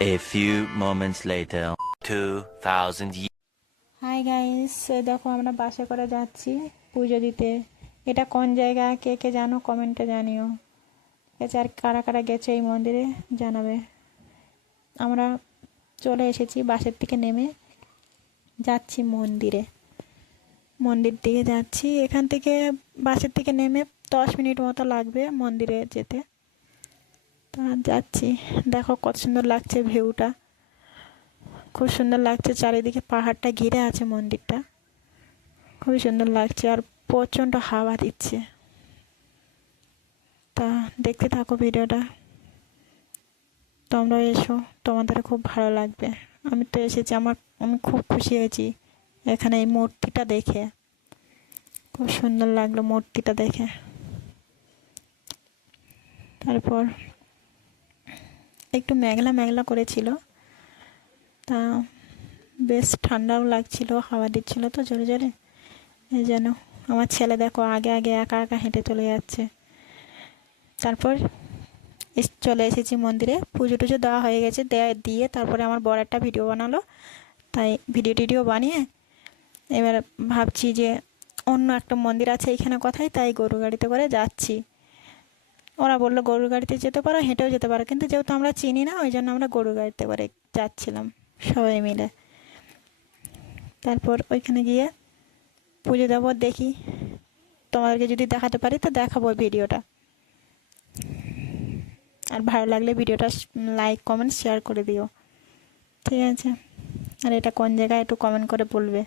A few moments later, 2000 years. Hi guys, দেখো আমরা বাসে করে যাচ্ছি পুজো দিতে। এটা কোন জায়গা কে কে জানো কমেন্টে জানিও। ঠিক আছে, আর কারা কারা গেছে এই মন্দিরে জানাবে। আমরা চলে এসেছি, বাসের থেকে নেমে যাচ্ছি মন্দিরে। মন্দির দিকে যাচ্ছি, এখান থেকে বাসের থেকে নেমে 10 মিনিট মতো লাগবে মন্দিরে যেতে। তা যাচ্ছি, দেখো কত সুন্দর লাগছে ভিউটা, খুব সুন্দর লাগছে। চারিদিকে পাহাড়টা ঘিরে আছে মন্দিরটা, খুবই সুন্দর লাগছে আর প্রচণ্ড হাওয়া দিচ্ছে। তা দেখতে থাকো ভিডিওটা, তোমরাও এসো, তোমাদের খুব ভালো লাগবে। আমি তো এসেছি, আমি খুব খুশি হয়েছি এখানে এই মূর্তিটা দেখে, খুব সুন্দর লাগলো মূর্তিটা দেখে। তারপর একটু মেঘলা মেঘলা করেছিল, তা বেশ ঠান্ডাও লাগছিল, হাওয়া দিচ্ছিল তো জোরে জোরে। এই যেন আমার ছেলে দেখো আগে আগে একা একা হেঁটে চলে যাচ্ছে। তারপর চলে এসেছি মন্দিরে, পুজো টুজো দেওয়া হয়ে গেছে, দিয়ে তারপরে আমার বড় একটা ভিডিও বানালো। তাই ভিডিও টিডিও বানিয়ে এবার ভাবছি যে অন্য একটা মন্দির আছে এইখানে কথাই, তাই গরু গাড়িতে করে যাচ্ছি। ওরা বললো গরু গাড়িতে যেতে পারো, হেঁটেও যেতে পারো, কিন্তু যেহেতু আমরা চিনি না ওই জন্য আমরা গরু গাড়িতে করে যাচ্ছিলাম সবাই মিলে। তারপর ওইখানে গিয়ে পুজো দেবো, দেখি তোমাদেরকে যদি দেখাতে পারি তো দেখাবো ভিডিওটা। আর ভালো লাগলে ভিডিওটা লাইক কমেন্ট শেয়ার করে দিও, ঠিক আছে? আর এটা কোন জায়গায় একটু কমেন্ট করে বলবে।